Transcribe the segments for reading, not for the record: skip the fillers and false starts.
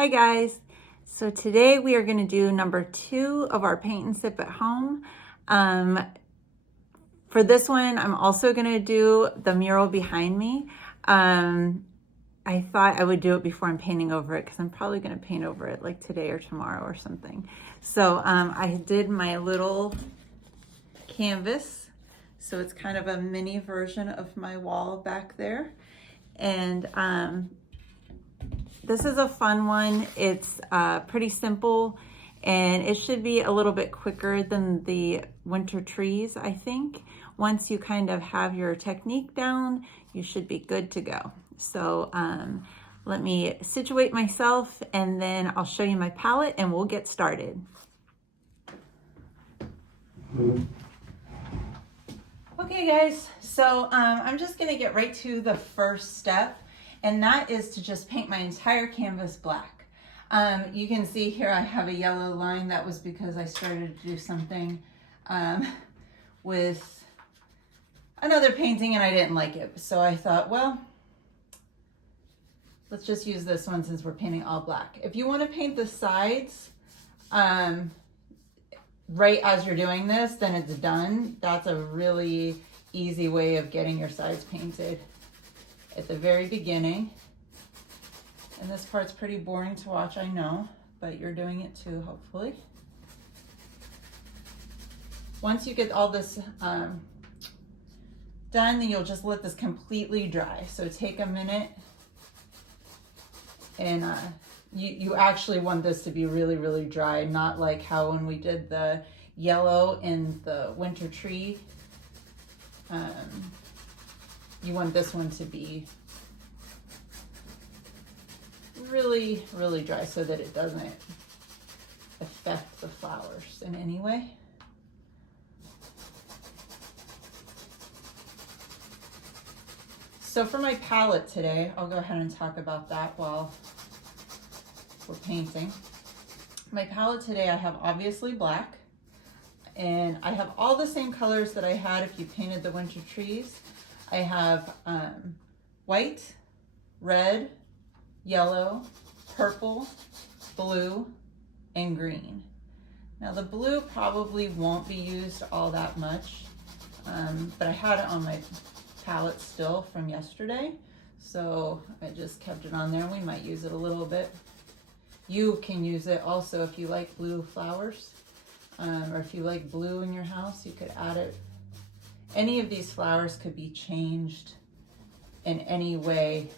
Hi guys. So today we are going to do number 2 of our paint and sip at home. For this one, I'm also going to do the mural behind me. I thought I would do it before I'm painting over it because I'm probably going to paint over it like today or tomorrow or something. So I did my little canvas. So it's kind of a mini version of my wall back there. And this is a fun one. It's pretty simple and it should be a little bit quicker than the winter trees, I think. Once you kind of have your technique down, you should be good to go. So let me situate myself and then I'll show you my palette and we'll get started. Okay guys, so I'm just gonna get right to the first step, and that is to just paint my entire canvas black. You can see here I have a yellow line. That was because I started to do something with another painting and I didn't like it. So I thought, well, let's just use this one since we're painting all black. If you want to paint the sides right as you're doing this, then it's done. That's a really easy way of getting your sides painted at the very beginning. And this part's pretty boring to watch, I know, but you're doing it too, hopefully. Once you get all this done, then you'll just let this completely dry. So take a minute and you actually want this to be really, really dry, not like how when we did the yellow in the winter tree. You want this one to be really, really dry so that it doesn't affect the flowers in any way. So for my palette today, I'll go ahead and talk about that while we're painting. My palette today, I have obviously black, and I have all the same colors that I had if you painted the winter trees. I have white, red, yellow, purple, blue, and green. Now the blue probably won't be used all that much, but I had it on my palette still from yesterday, so I just kept it on there. We might use it a little bit. You can use it also if you like blue flowers, or if you like blue in your house, you could add it. Any of these flowers could be changed in any way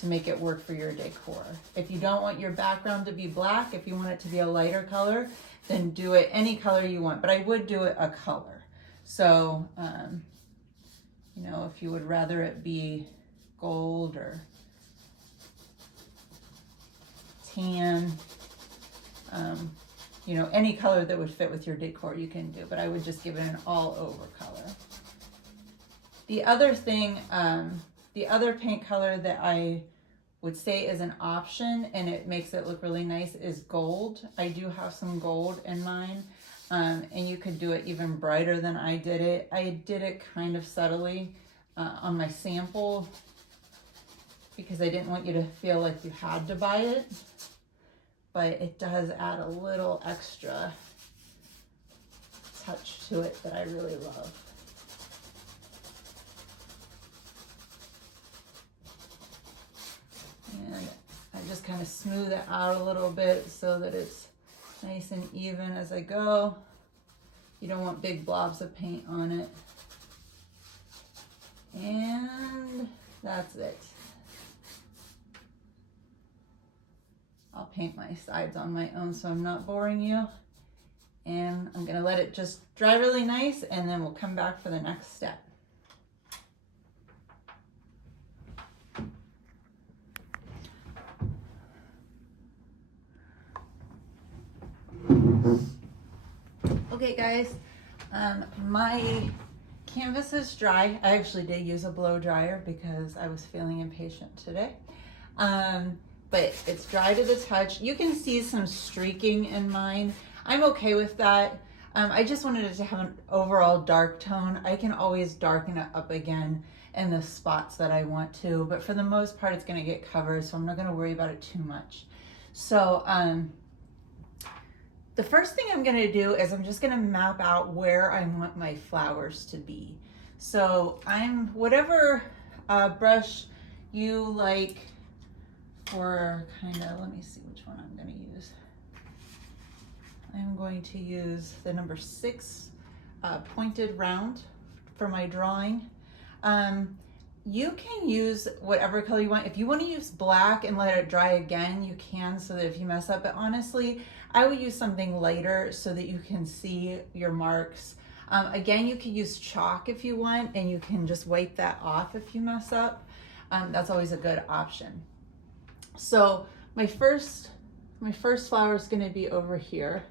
to make it work for your decor. If you don't want your background to be black, if you want it to be a lighter color, then do it any color you want, but I would do it a color. So, you know, if you would rather it be gold or tan, you know, any color that would fit with your decor you can do, but I would just give it an all over color. The other thing, the other paint color that I would say is an option and it makes it look really nice is gold. I do have some gold in mine, and you could do it even brighter than I did it. I did it kind of subtly on my sample because I didn't want you to feel like you had to buy it, but it does add a little extra touch to it that I really love. And I just kind of smooth it out a little bit so that it's nice and even as I go. You don't want big blobs of paint on it. And that's it. I'll paint my sides on my own so I'm not boring you. And I'm gonna let it just dry really nice and then we'll come back for the next step. Okay guys, my canvas is dry. I actually did use a blow dryer because I was feeling impatient today. But it's dry to the touch. You can see some streaking in mine. I'm okay with that. I just wanted it to have an overall dark tone. I can always darken it up again in the spots that I want to, but for the most part, it's gonna get covered, so I'm not gonna worry about it too much. So the first thing I'm gonna do is I'm just gonna map out where I want my flowers to be. So whatever brush you like for let me see which one I'm gonna use. I'm going to use the number 6 pointed round for my drawing. You can use whatever color you want. If you want to use black and let it dry again, you can, so that if you mess up, but honestly, I would use something lighter so that you can see your marks. Again, you can use chalk if you want, and you can just wipe that off if you mess up. That's always a good option. So my first flower is going to be over here.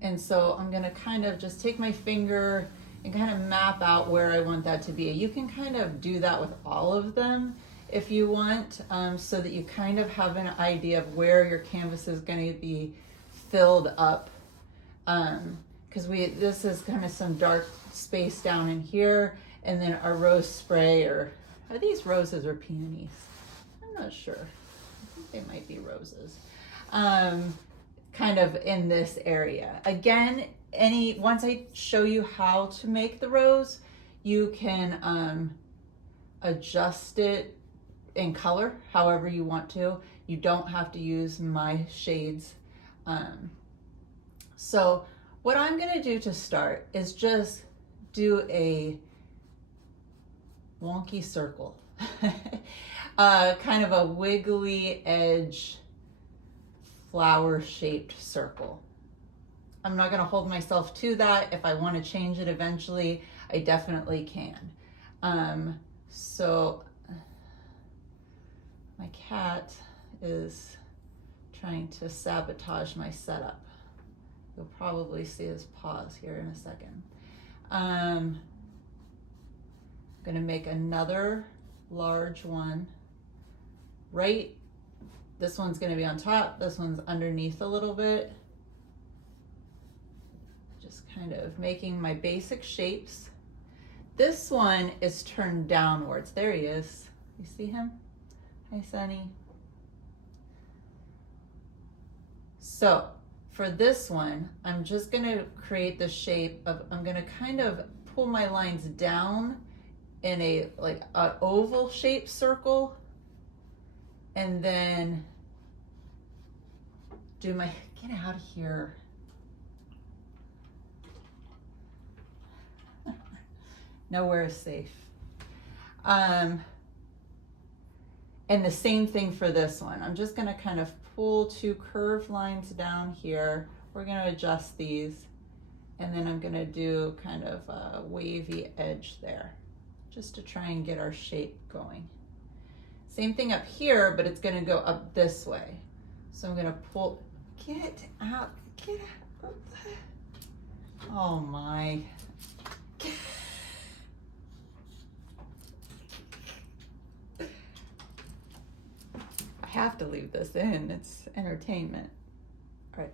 And so I'm going to kind of just take my finger and kind of map out where I want that to be. You can kind of do that with all of them if you want, so that you kind of have an idea of where your canvas is going to be filled up. Because this is kind of some dark space down in here, and then our rose spray, or are these roses or peonies? I'm not sure. I think they might be roses. Kind of in this area. Again, once I show you how to make the rose, you can adjust it in color however you want to. You don't have to use my shades. So what I'm gonna do to start is just do a wonky circle. Kind of a wiggly edge flower shaped circle. I'm not going to hold myself to that. If I want to change it eventually, I definitely can. So my cat is trying to sabotage my setup. You'll probably see his paws here in a second. I'm going to make another large one. This one's going to be on top. This one's underneath a little bit. Just kind of making my basic shapes. This one is turned downwards. There he is. You see him? Hi, Sunny. So for this one, I'm just going to create the shape of, I'm going to kind of pull my lines down in an oval shaped circle, and then do my, get out of here. Nowhere is safe. And the same thing for this one. I'm just gonna kind of pull 2 curved lines down here. We're gonna adjust these, and then I'm gonna do kind of a wavy edge there, just to try and get our shape going. Same thing up here, but it's gonna go up this way. So I'm gonna pull, get out. Oh my. I have to leave this in, it's entertainment. All right,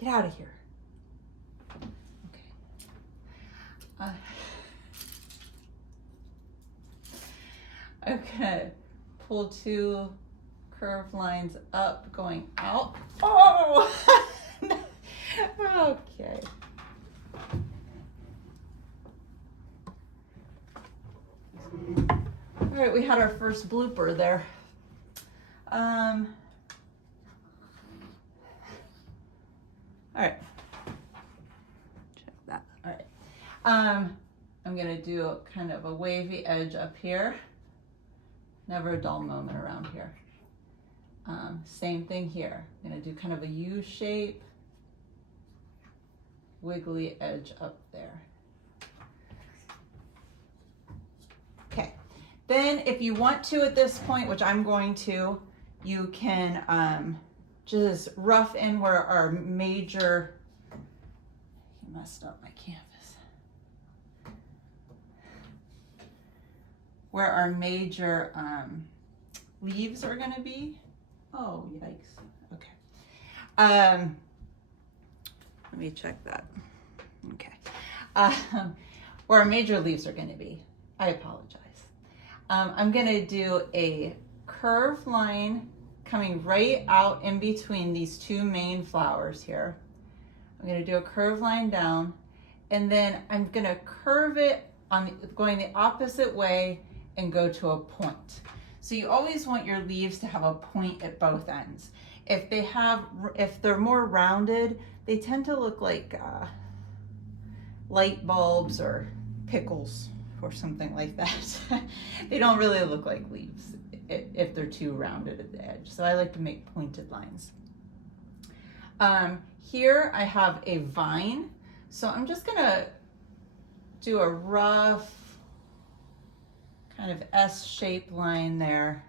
get out of here. Okay. Okay, pull 2 curved lines up, going out. Oh! Okay. All right, we had our first blooper there. All right. Check that. All right. I'm gonna do kind of a wavy edge up here. Never a dull moment around here. Same thing here. I'm gonna do kind of a U shape, wiggly edge up there. Okay. Then if you want to at this point, which I'm going to, you can just rough in where our major, you messed up my canvas, where our major leaves are going to be. Oh, yikes. Okay. Let me check that. Okay. Where our major leaves are going to be. I apologize. I'm going to do a curved line coming right out in between these two main flowers here. I'm going to do a curved line down, and then I'm going to curve it going the opposite way and go to a point. So you always want your leaves to have a point at both ends. If they're more rounded, they tend to look like light bulbs or pickles or something like that. They don't really look like leaves if they're too rounded at the edge. So I like to make pointed lines. Here I have a vine. So I'm just gonna do a rough kind of S-shaped line there.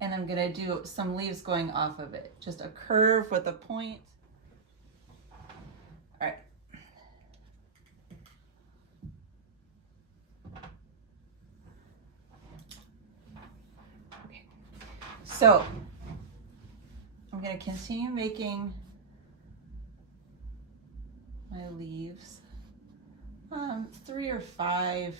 And I'm gonna do some leaves going off of it. Just a curve with a point. All right. Okay. So I'm gonna continue making my leaves, 3 or 5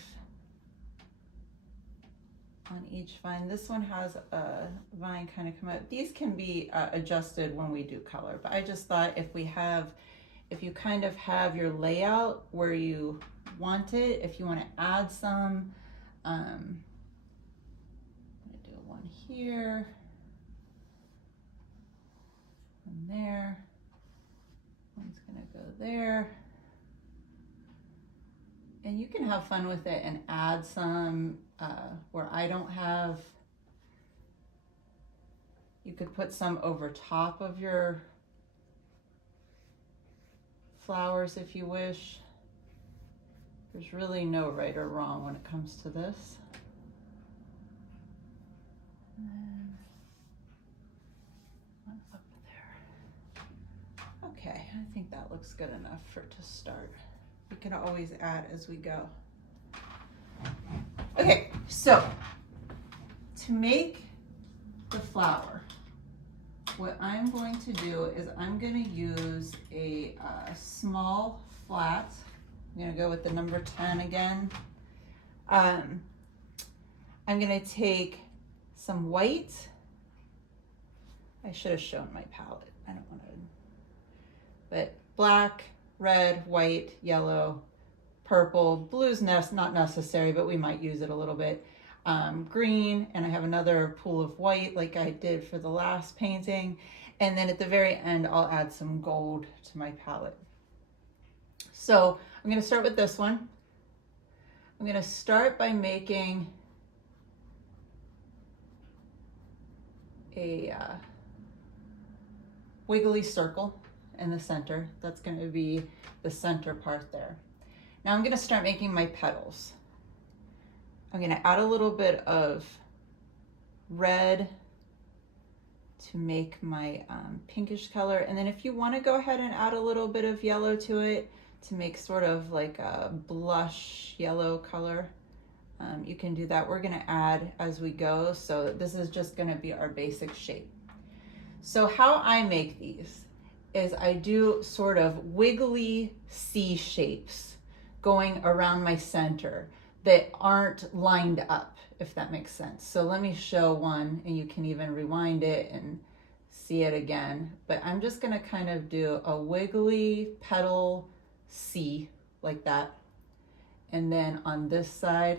on each vine. This one has a vine kind of come out. These can be adjusted when we do color, but I just thought if you kind of have your layout where you want it, if you want to add some, I'm gonna do one here, one there, one's gonna go there. And you can have fun with it and add some where I don't have. You could put some over top of your flowers if you wish. There's really no right or wrong when it comes to this. And then one up there. Okay, I think that looks good enough for it to start. We can always add as we go. Okay, so to make the flower, what I'm going to do is I'm going to use a small flat. I'm going to go with the number 10 again. I'm going to take some white. I should have shown my palette. I don't want to, but black, red, white, yellow, purple, blue's not necessary, but we might use it a little bit. Green, and I have another pool of white like I did for the last painting. And then at the very end, I'll add some gold to my palette. So I'm gonna start with this one. I'm gonna start by making a wiggly circle in the center. That's going to be the center part there. Now I'm going to start making my petals. I'm going to add a little bit of red to make my pinkish color. And then if you want to go ahead and add a little bit of yellow to it to make sort of like a blush yellow color, you can do that. We're going to add as we go. So this is just going to be our basic shape. So how I make these is I do sort of wiggly C shapes going around my center that aren't lined up, if that makes sense. So let me show one, and you can even rewind it and see it again. But I'm just gonna kind of do a wiggly petal C like that. And then on this side,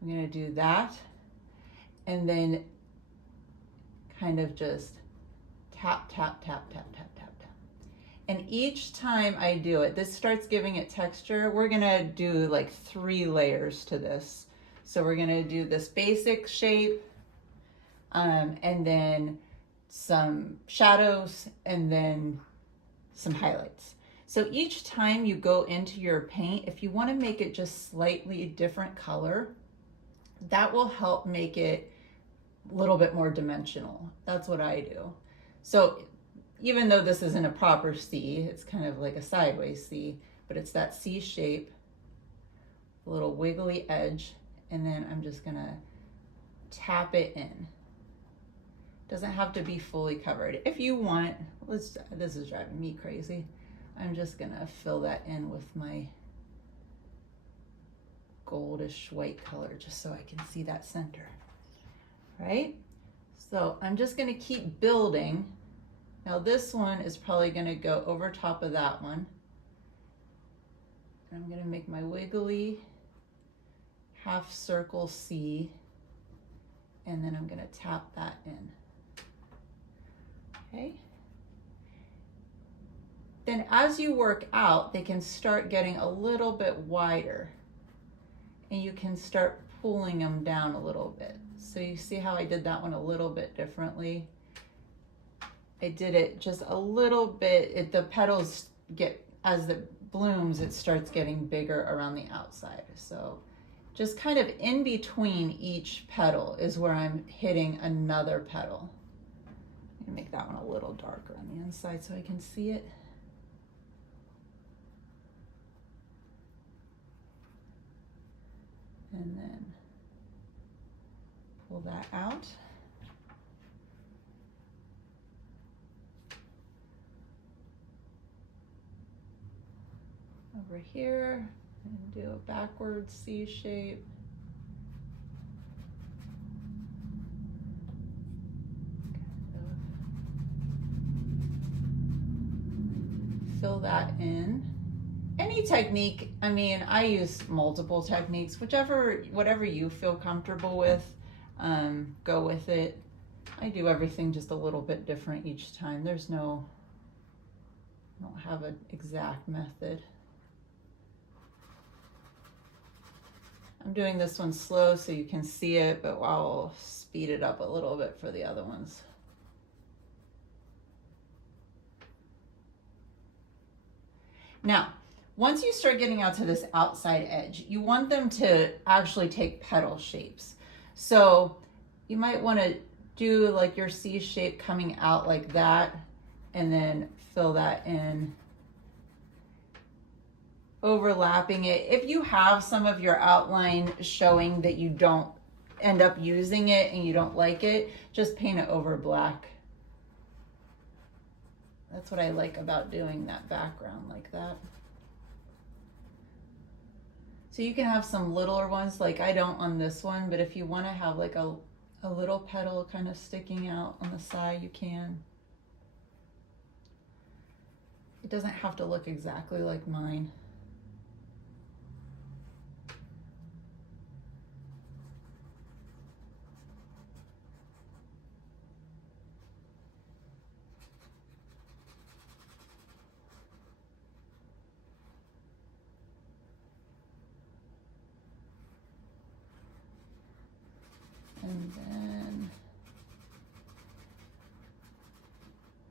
I'm gonna do that. And then kind of just tap, tap, tap, tap, tap, tap, tap. And each time I do it, this starts giving it texture. We're gonna do like 3 layers to this. So we're gonna do this basic shape, and then some shadows, and then some highlights. So each time you go into your paint, if you wanna make it just slightly different color, that will help make it a little bit more dimensional. That's what I do. So even though this isn't a proper C, it's kind of like a sideways C, but it's that C shape, a little wiggly edge, and then I'm just gonna tap it in. Doesn't have to be fully covered. If you want, this is driving me crazy. I'm just gonna fill that in with my goldish white color just so I can see that center, right? So I'm just gonna keep building. Now this one is probably gonna go over top of that one. And I'm gonna make my wiggly half circle C, and then I'm gonna tap that in, okay? Then as you work out, they can start getting a little bit wider, and you can start pulling them down a little bit. So you see how I did that one a little bit differently? I did it just a little bit. The petals get, as it blooms, it starts getting bigger around the outside. So just kind of in between each petal is where I'm hitting another petal. I'm gonna make that one a little darker on the inside so I can see it. And then pull that out. Over here, and do a backward C shape. Fill that in. Any technique, I mean, I use multiple techniques, whatever you feel comfortable with, go with it. I do everything just a little bit different each time. I don't have an exact method. I'm doing this one slow so you can see it, but I'll speed it up a little bit for the other ones. Now, once you start getting out to this outside edge, you want them to actually take petal shapes. So you might want to do like your C shape coming out like that, and then fill that in, overlapping it. If you have some of your outline showing that you don't end up using it and you don't like it, just paint it over black. That's what I like about doing that background like that. So you can have some littler ones, like I don't on this one, but if you want to have like a little petal kind of sticking out on the side, you can. It doesn't have to look exactly like mine. And then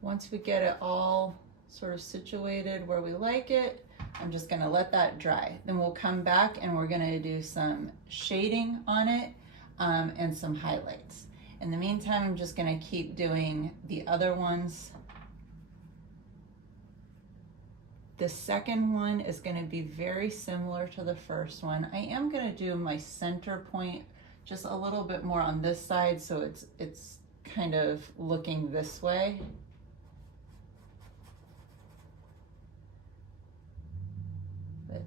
once we get it all sort of situated where we like it, I'm just gonna let that dry. Then we'll come back and we're gonna do some shading on it and some highlights. In the meantime, I'm just gonna keep doing the other ones. The second one is gonna be very similar to the first one. I am gonna do my center point just a little bit more on this side, so it's kind of looking this way. But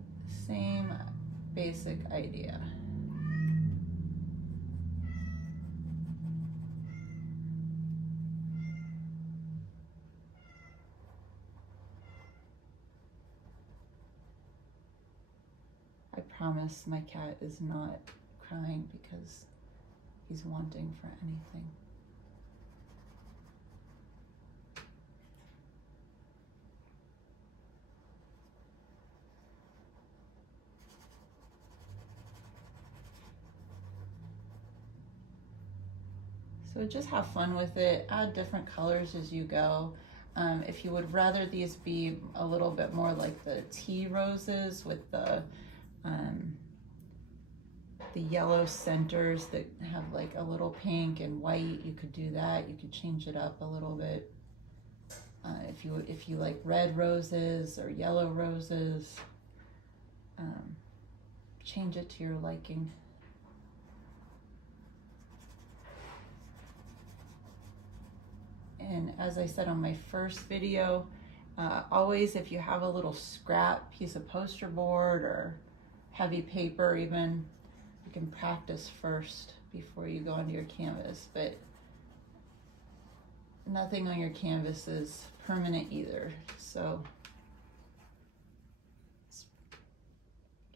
same basic idea. I promise my cat is not crying because he's wanting for anything. So just have fun with it, add different colors as you go. If you would rather these be a little bit more like the tea roses with the yellow centers that have like a little pink and white, you could do that. You could change it up a little bit. If you like red roses or yellow roses, change it to your liking. And as I said on my first video, always if you have a little scrap piece of poster board or heavy paper even, you can practice first before you go onto your canvas, but nothing on your canvas is permanent either, so it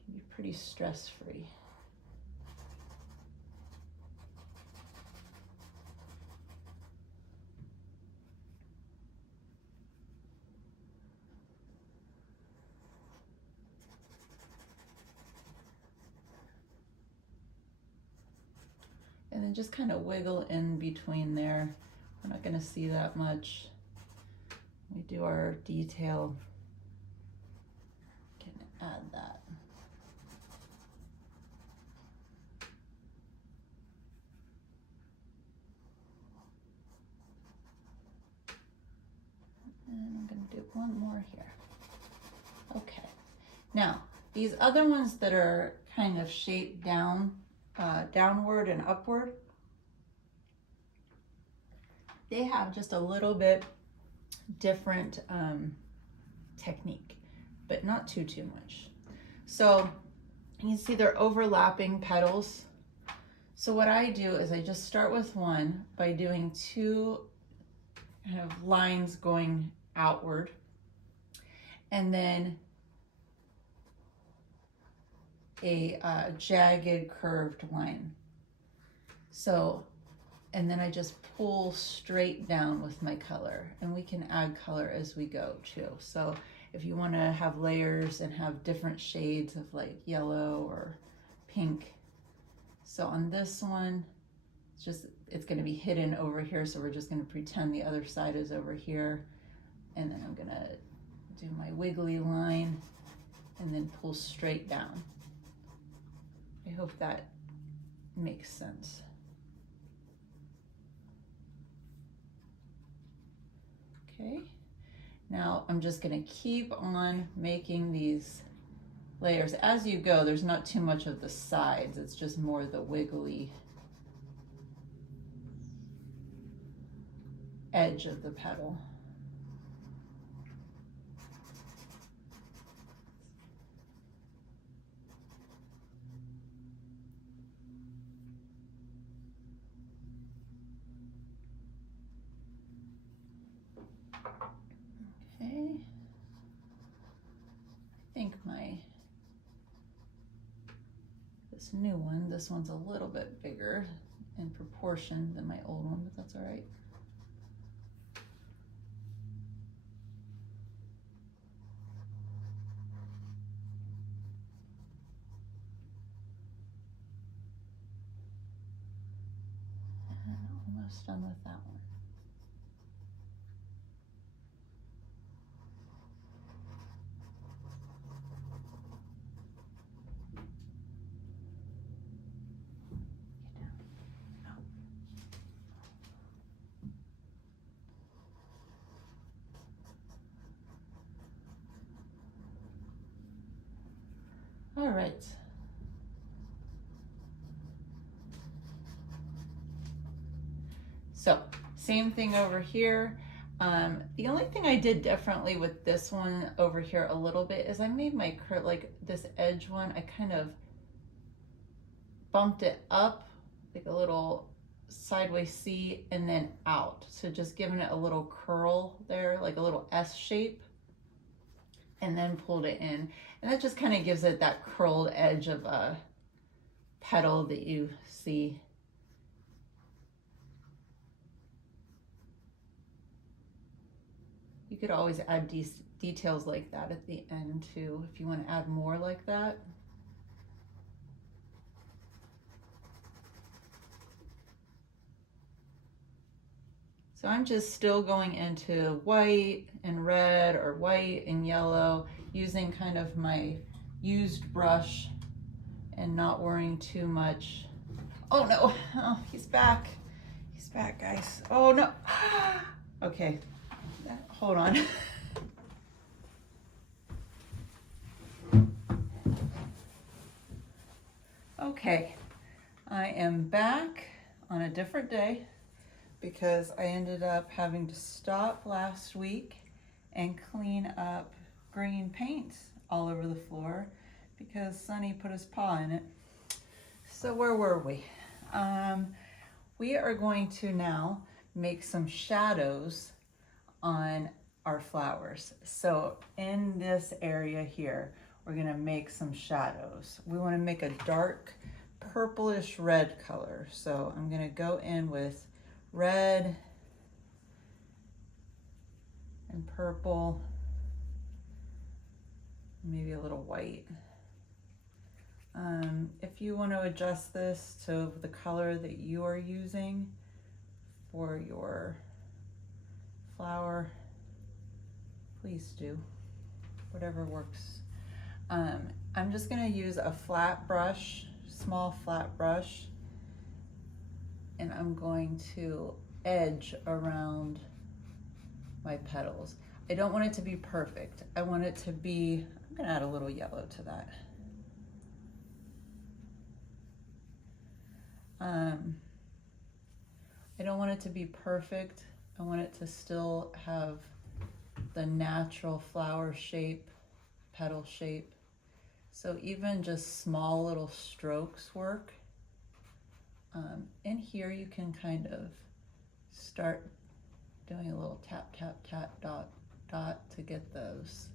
can be pretty stress-free. And then just kind of wiggle in between there. We're not going to see that much. We do our detail. Can add that. And I'm going to do one more here. Okay. Now, these other ones that are kind of shaped down, downward and upward, they have just a little bit different technique, but not too much. So you can see they're overlapping petals. So what I do is I just start with one by doing two kind of lines going outward, and then a jagged curved line. So, and then I just pull straight down with my color, and we can add color as we go too. So if you want to have layers and have different shades of like yellow or pink. So on this one, it's going to be hidden over here, so we're just going to pretend the other side is over here, and then I'm going to do my wiggly line and then pull straight down. I hope that makes sense. Okay, now I'm just going to keep on making these layers. As you go, there's not too much of the sides, it's just more the wiggly edge of the petal. Okay, I think this new one, this one's a little bit bigger in proportion than my old one, but that's all right. And almost done with that one. All right. So same thing over here. The only thing I did differently with this one over here a little bit is I made my like this edge one, I kind of bumped it up like a little sideways C and then out. So just giving it a little curl there, like a little S shape, and then pulled it in. And that just kind of gives it that curled edge of a petal that you see. You could always add details like that at the end too, if you want to add more like that. So I'm just still going into white and red or white and yellow, using kind of my used brush and not worrying too much. Oh no, oh, he's back. He's back, guys. Oh no. Okay, hold on. Okay, I am back on a different day because I ended up having to stop last week and clean up green paint all over the floor because Sunny put his paw in it. So where were we? We are going to now make some shadows on our flowers. So in this area here, we're gonna make some shadows. We wanna make a dark purplish red color. So I'm gonna go in with red and purple, maybe a little white. If you want to adjust this to the color that you are using for your flower, please do, whatever works. I'm just going to use a flat brush, small flat brush, and I'm going to edge around my petals. I don't want it to be perfect. I want it to be, I'm going to add a little yellow to that. I don't want it to be perfect. I want it to still have the natural flower shape, petal shape. So even just small little strokes work. In here you can kind of start doing a little tap, tap, tap, dot, dot to get those,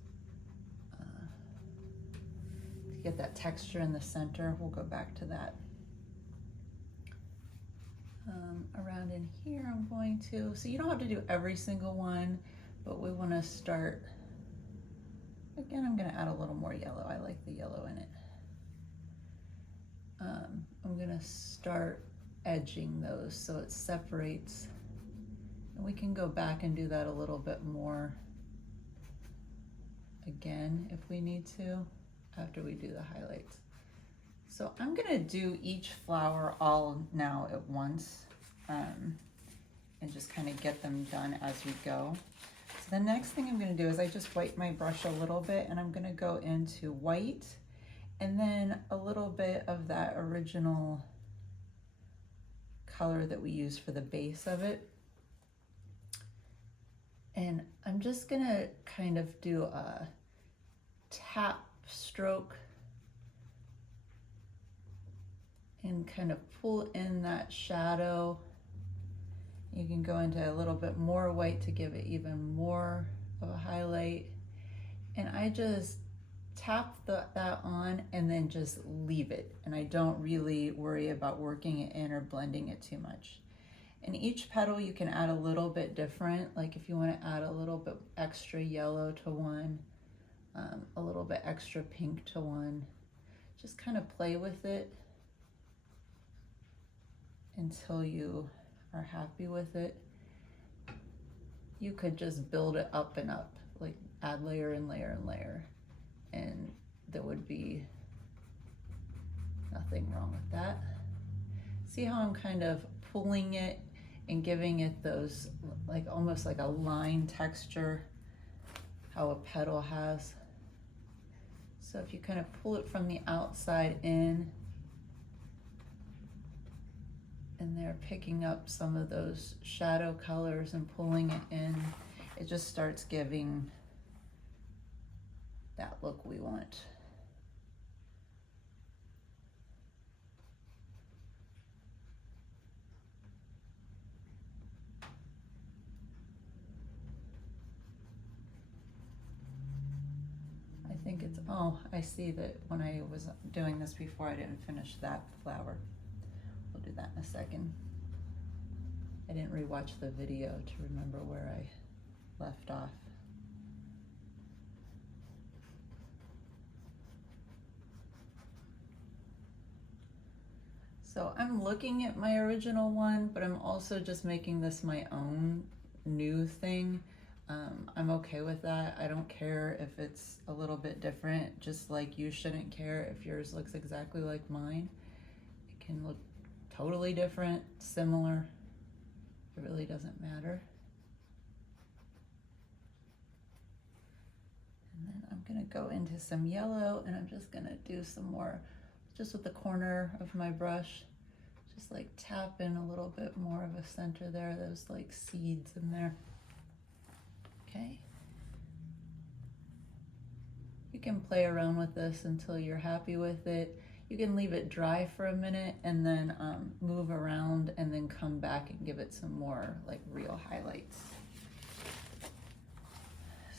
to get that texture in the center. We'll go back to that. Around in here I'm going to, so you don't have to do every single one, but we want to start, again I'm going to add a little more yellow. I like the yellow in it. I'm going to start edging those so it separates, and we can go back and do that a little bit more again if we need to after we do the highlights. So I'm gonna do each flower all now at once, and just kind of get them done as we go. So the next thing I'm gonna do is I just wipe my brush a little bit, and I'm gonna go into white and then a little bit of that original color that we use for the base of it. And I'm just gonna kind of do a tap stroke and kind of pull in that shadow. You can go into a little bit more white to give it even more of a highlight. And I just tap that on and then just leave it. And I don't really worry about working it in or blending it too much. And each petal you can add a little bit different. Like if you want to add a little bit extra yellow to one, a little bit extra pink to one, just kind of play with it until you are happy with it. You could just build it up and up, like add layer and layer and layer, and there would be nothing wrong with that. See how I'm kind of pulling it and giving it those, like almost like a line texture, how a petal has. So if you kind of pull it from the outside in, and they're picking up some of those shadow colors and pulling it in, it just starts giving that look we want. I think it's, oh, I see that when I was doing this before, I didn't finish that flower. We'll do that in a second. I didn't rewatch the video to remember where I left off. So I'm looking at my original one, but I'm also just making this my own new thing. I'm okay with that. I don't care if it's a little bit different, just like you shouldn't care if yours looks exactly like mine. It can look totally different, similar. It really doesn't matter. And then I'm gonna go into some yellow, and I'm just gonna do some more, just with the corner of my brush, just like tap in a little bit more of a center there, those like seeds in there. Okay. You You can play around with this until you're happy with it. You can leave it dry for a minute and then move around and then come back and give it some more like real highlights.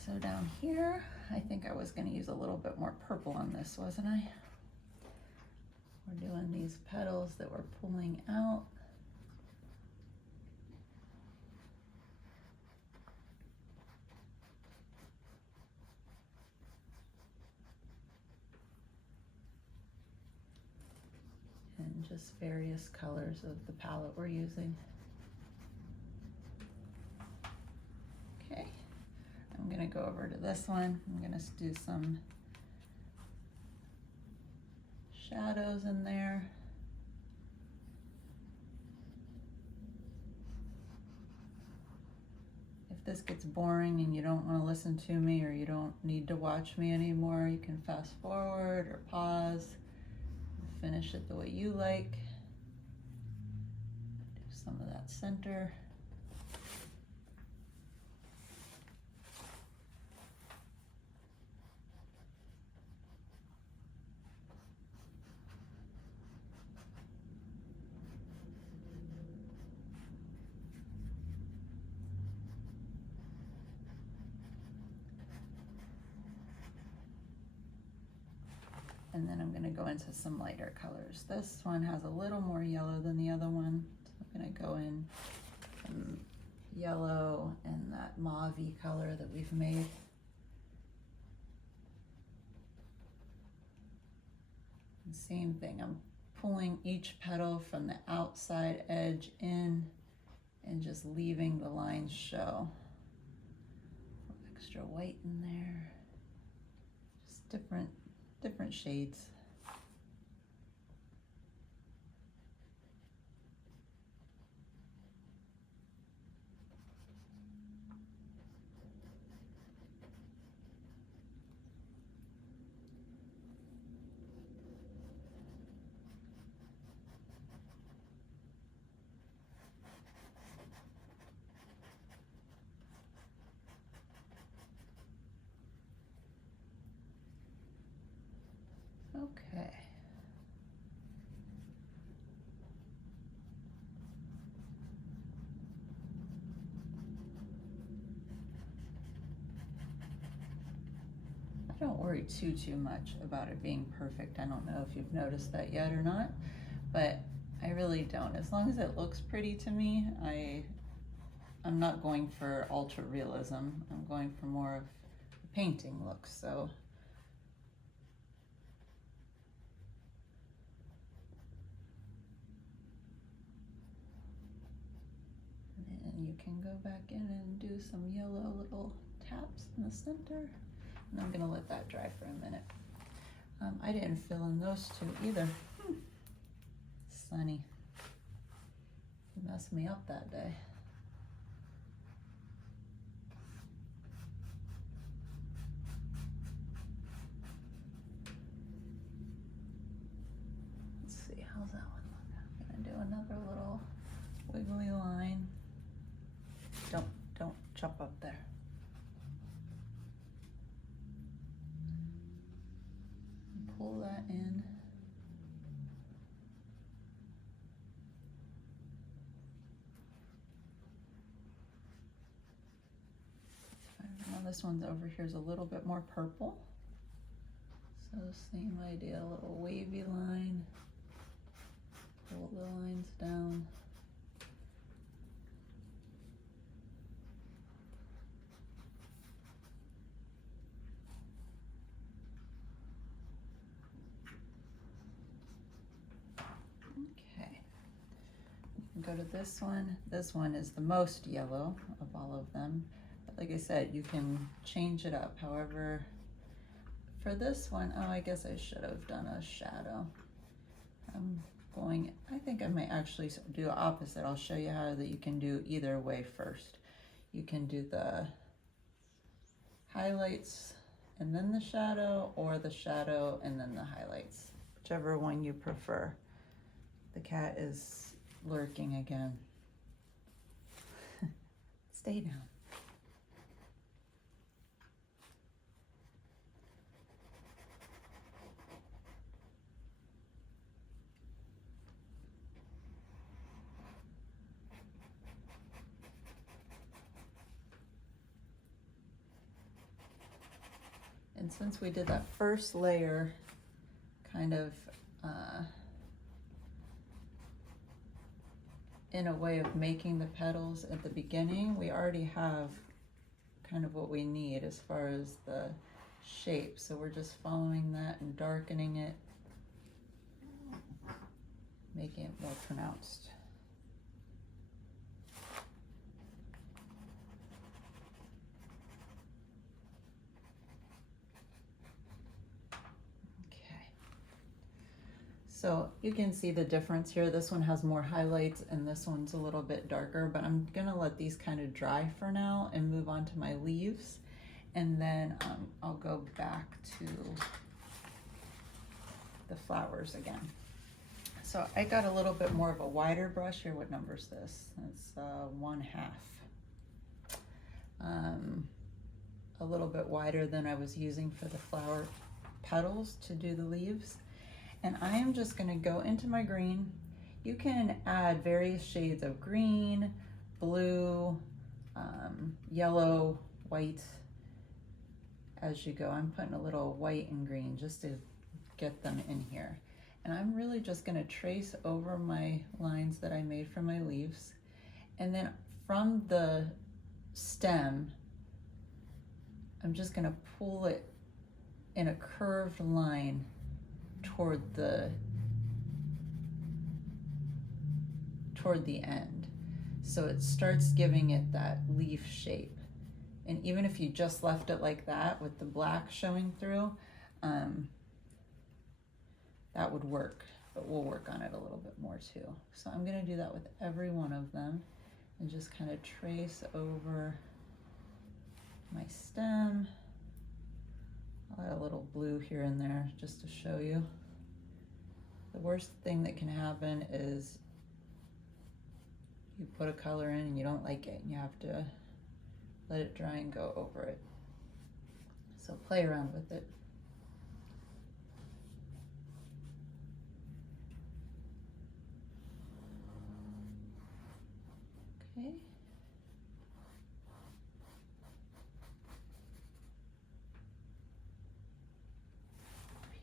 So down here, I think I was going to use a little bit more purple on this, wasn't I? We're doing these petals that we're pulling out. And just various colors of the palette we're using. Okay, I'm going to go over to this one. I'm going to do some shadows in there. If this gets boring and you don't want to listen to me or you don't need to watch me anymore, you can fast forward or pause. Finish it the way you like. Do some of that center. And then I'm going to go into some lighter colors. This one has a little more yellow than the other one. So I'm going to go in some yellow and that mauve-y color that we've made. And same thing, I'm pulling each petal from the outside edge in and just leaving the lines show. Extra white in there. Just different shades. Okay. I don't worry too much about it being perfect. I don't know if you've noticed that yet or not, but I really don't. As long as it looks pretty to me, I'm not going for ultra realism. I'm going for more of a painting look. So and you can go back in and do some yellow little taps in the center. And I'm gonna let that dry for a minute. I didn't fill in those two either. Sunny. You messed me up that day. Let's see, how's that one look? I'm gonna do another little wiggly line. Don't jump up there. Pull that in. Now this one's over here is a little bit more purple. So same idea, a little wavy line. Pull the lines down. Go to this one. This one is the most yellow of all of them. But like I said, you can change it up. However, for this one, oh, I guess I should have done a shadow. I think I might actually do the opposite. I'll show you how that you can do either way first. You can do the highlights and then the shadow, or the shadow and then the highlights, whichever one you prefer. The cat is lurking again. Stay down. And since we did that first layer kind of in a way of making the petals at the beginning, we already have kind of what we need as far as the shape. So we're just following that and darkening it, making it more pronounced. So you can see the difference here. This one has more highlights and this one's a little bit darker, but I'm gonna let these kind of dry for now and move on to my leaves. And then I'll go back to the flowers again. So I got a little bit more of a wider brush here. What number is this? It's 1/2. A little bit wider than I was using for the flower petals to do the leaves. And I am just gonna go into my green. You can add various shades of green, blue, yellow, white as you go. I'm putting a little white and green just to get them in here. And I'm really just gonna trace over my lines that I made for my leaves. And then from the stem, I'm just gonna pull it in a curved line toward the end. So it starts giving it that leaf shape. And even if you just left it like that with the black showing through, that would work, but we'll work on it a little bit more too. So I'm gonna do that with every one of them and just kind of trace over my stem. I'll add a little blue here and there just to show you. The worst thing that can happen is you put a color in and you don't like it and you have to let it dry and go over it. So play around with it. Okay.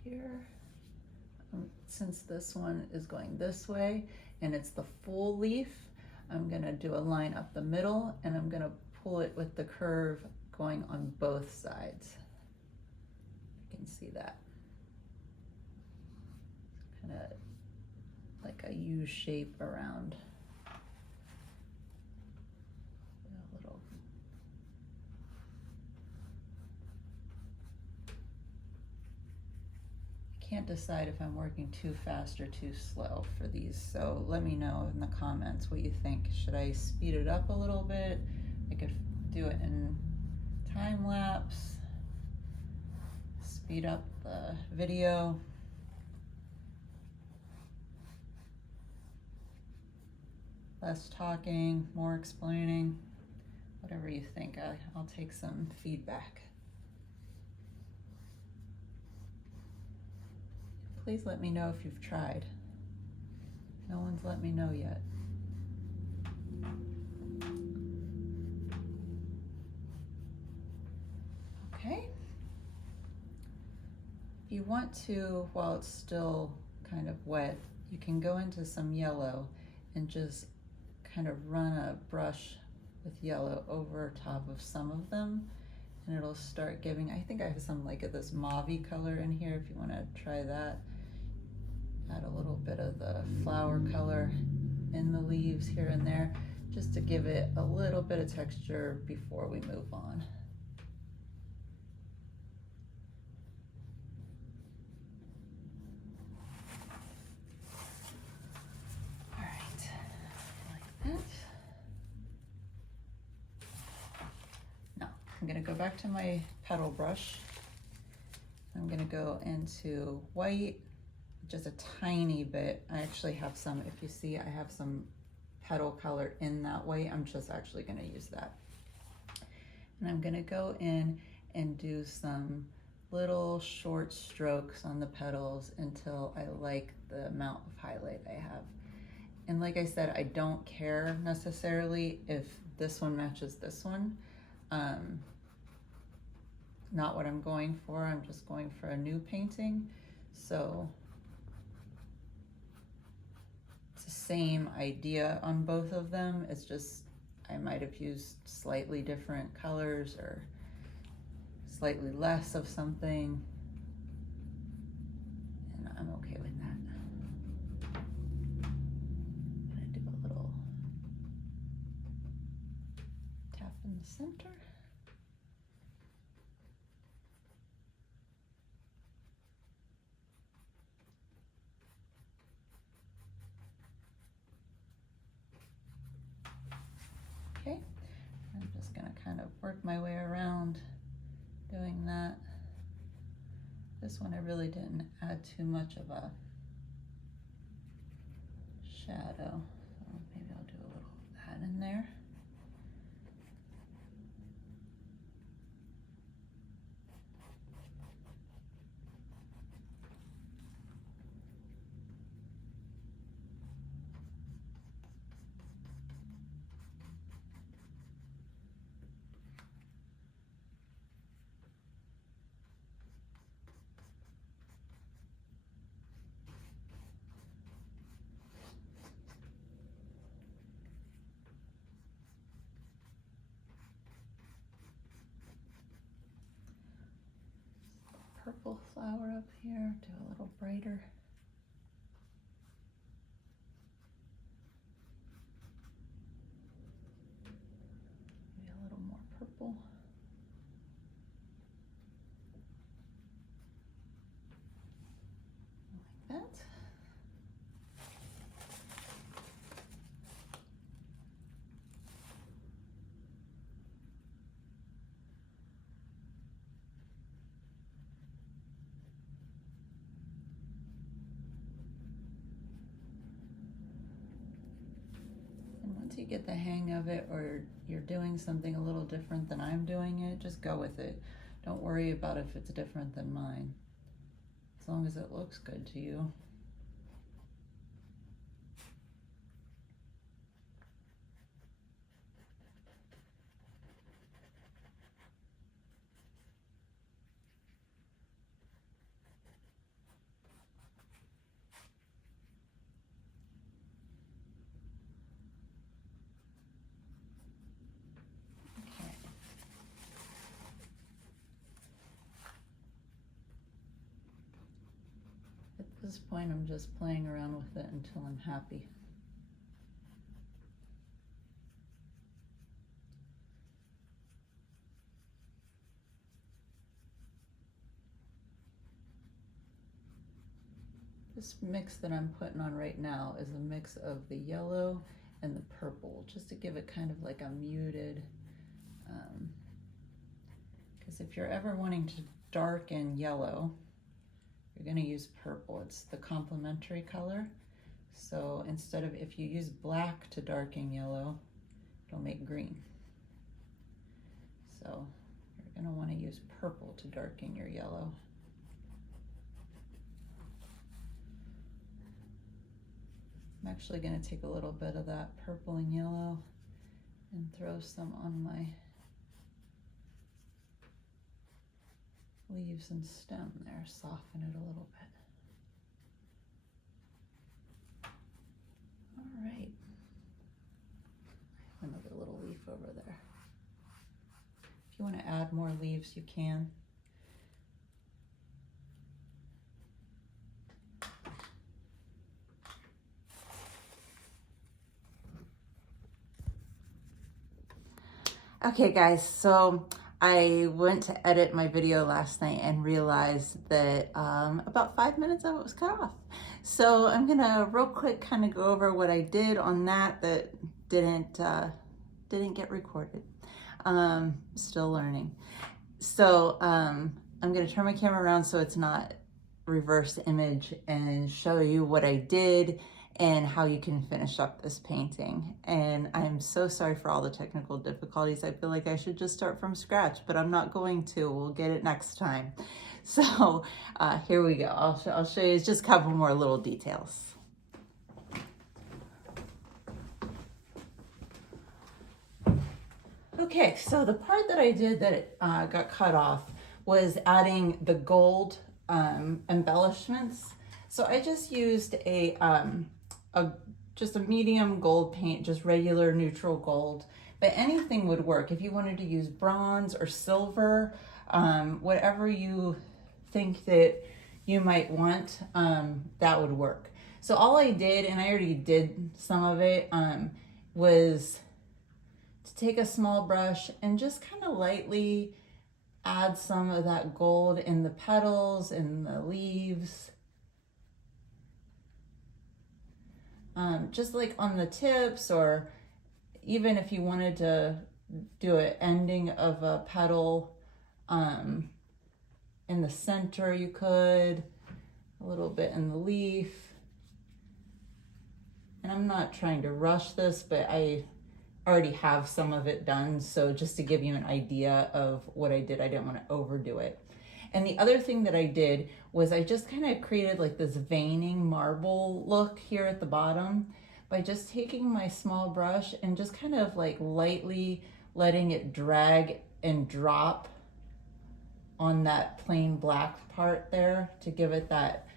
Here. Since this one is going this way and it's the full leaf, I'm gonna do a line up the middle and I'm gonna pull it with the curve going on both sides. You can see that. Kind of like a U shape around. Can't decide if I'm working too fast or too slow for these, so let me know in the comments what you think. Should I speed it up a little bit? I could do it in time lapse, speed up the video. Less talking, more explaining, whatever you think. I'll take some feedback. Please let me know if you've tried. No one's let me know yet. Okay. If you want to, while it's still kind of wet, you can go into some yellow and just kind of run a brush with yellow over top of some of them, and it'll start giving, I think I have some like this mauve-y color in here if you want to try that. Add a little bit of the flower color in the leaves here and there, just to give it a little bit of texture before we move on. All right, like that. Now, I'm gonna go back to my petal brush. I'm gonna go into white, just a tiny bit. I actually have some, if you see, I have some petal color in that white. I'm just actually gonna use that. And I'm gonna go in and do some little short strokes on the petals until I like the amount of highlight I have. And like I said, I don't care necessarily if this one matches this one. not what I'm going for. I'm just going for a new painting. So it's the same idea on both of them. It's just I might have used slightly different colors or slightly less of something. And I'm okay with that. I'm gonna do a little tap in the center. Okay, I'm just gonna kind of work my way around doing that. This one I really didn't add too much of a shadow, so maybe I'll do a little of that in there. Purple flower up here, do a little brighter. Maybe a little more purple. Like that. Once you get the hang of it, or you're doing something a little different than I'm doing it, just go with it. Don't worry about if it's different than mine, as long as it looks good to you. At this point, I'm just playing around with it until I'm happy. This mix that I'm putting on right now is a mix of the yellow and the purple, just to give it kind of like a muted, because if you're ever wanting to darken yellow, you're going to use purple. It's the complementary color. So instead of, if you use black to darken yellow, it'll make green. So you're going to want to use purple to darken your yellow. I'm actually going to take a little bit of that purple and yellow and throw some on my leaves and stem there, soften it a little bit. All right, I have another little leaf over there. If you want to add more leaves, you can. Okay guys, so I went to edit my video last night and realized that about 5 minutes of it was cut off. So I'm gonna real quick kind of go over what I did on that didn't get recorded. Still learning. So I'm gonna turn my camera around so it's not reverse image and show you what I did and how you can finish up this painting. And I'm so sorry for all the technical difficulties. I feel like I should just start from scratch, but I'm not going to. We'll get it next time. So here we go. I'll show you just a couple more little details. Okay, so the part that I did that got cut off was adding the gold embellishments. So I just used just a medium gold paint, just regular neutral gold, but anything would work. If you wanted to use bronze or silver, whatever you think that you might want, that would work. So all I did, and I already did some of it, was to take a small brush and just kind of lightly add some of that gold in the petals and the leaves. Just like on the tips, or even if you wanted to do an ending of a petal in the center, you could, a little bit in the leaf. And I'm not trying to rush this, but I already have some of it done. So just to give you an idea of what I did, I didn't want to overdo it. And the other thing that I did was I just kind of created like this veining marble look here at the bottom by just taking my small brush and just kind of like lightly letting it drag and drop on that plain black part there to give it that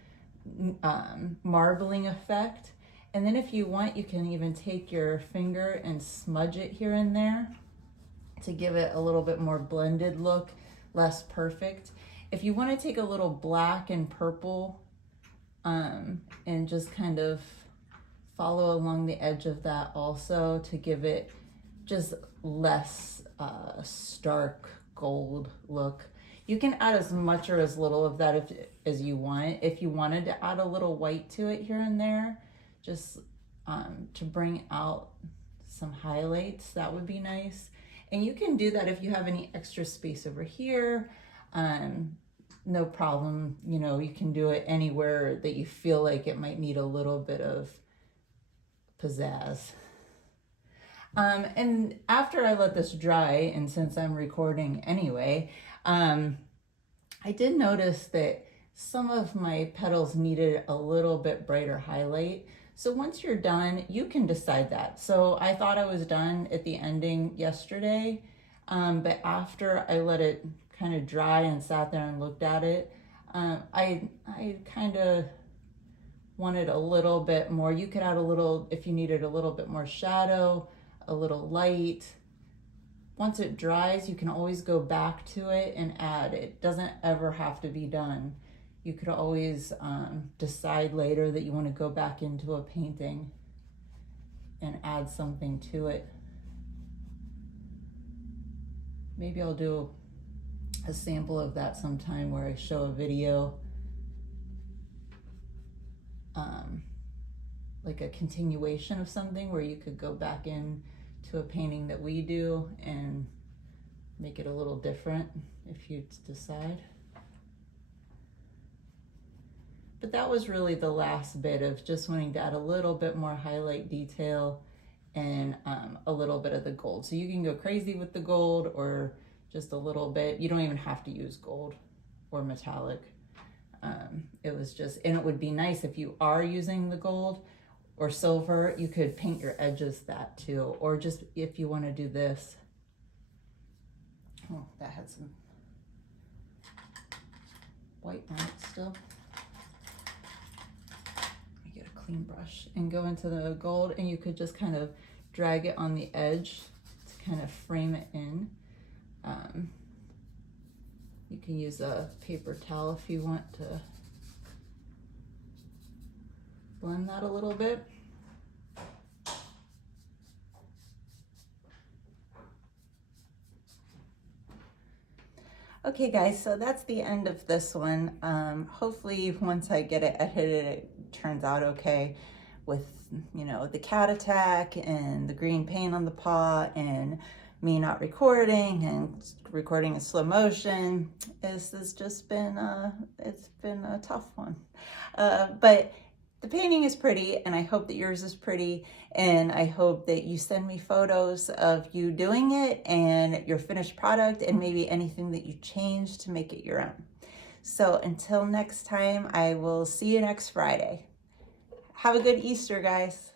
marbling effect. And then if you want, you can even take your finger and smudge it here and there to give it a little bit more blended look, less perfect. If you want to take a little black and purple and just kind of follow along the edge of that also to give it just less stark gold look. You can add as much or as little of that as you want. If you wanted to add a little white to it here and there, just to bring out some highlights, that would be nice. And you can do that if you have any extra space over here. No problem. You know, you can do it anywhere that you feel like it might need a little bit of pizzazz. And after I let this dry, and since I'm recording anyway, I did notice that some of my petals needed a little bit brighter highlight. So once you're done, you can decide that. So I thought I was done at the ending yesterday, but after I let it kind of dry and sat there and looked at it, I kind of wanted a little bit more. You could add a little, if you needed a little bit more shadow, a little light. Once it dries, you can always go back to it and add. It doesn't ever have to be done. You could always decide later that you want to go back into a painting and add something to it. Maybe I'll do a sample of that sometime where I show a video, like a continuation of something where you could go back in to a painting that we do and make it a little different if you decide. But that was really the last bit of just wanting to add a little bit more highlight detail and a little bit of the gold. So you can go crazy with the gold or just a little bit. You don't even have to use gold or metallic. It was just, and it would be nice if you are using the gold or silver, you could paint your edges that too. Or just if you want to do this. Oh, that had some white on it still. Get a clean brush and go into the gold, and you could just kind of drag it on the edge to kind of frame it in. You can use a paper towel if you want to blend that a little bit. Okay guys, so that's the end of this one. Hopefully once I get it edited, it turns out okay with, you know, the cat attack and the green paint on the paw and me not recording and recording in slow motion. This has just been, it's been a tough one. But the painting is pretty, and I hope that yours is pretty, and I hope that you send me photos of you doing it and your finished product and maybe anything that you changed to make it your own. So until next time, I will see you next Friday. Have a good Easter, guys.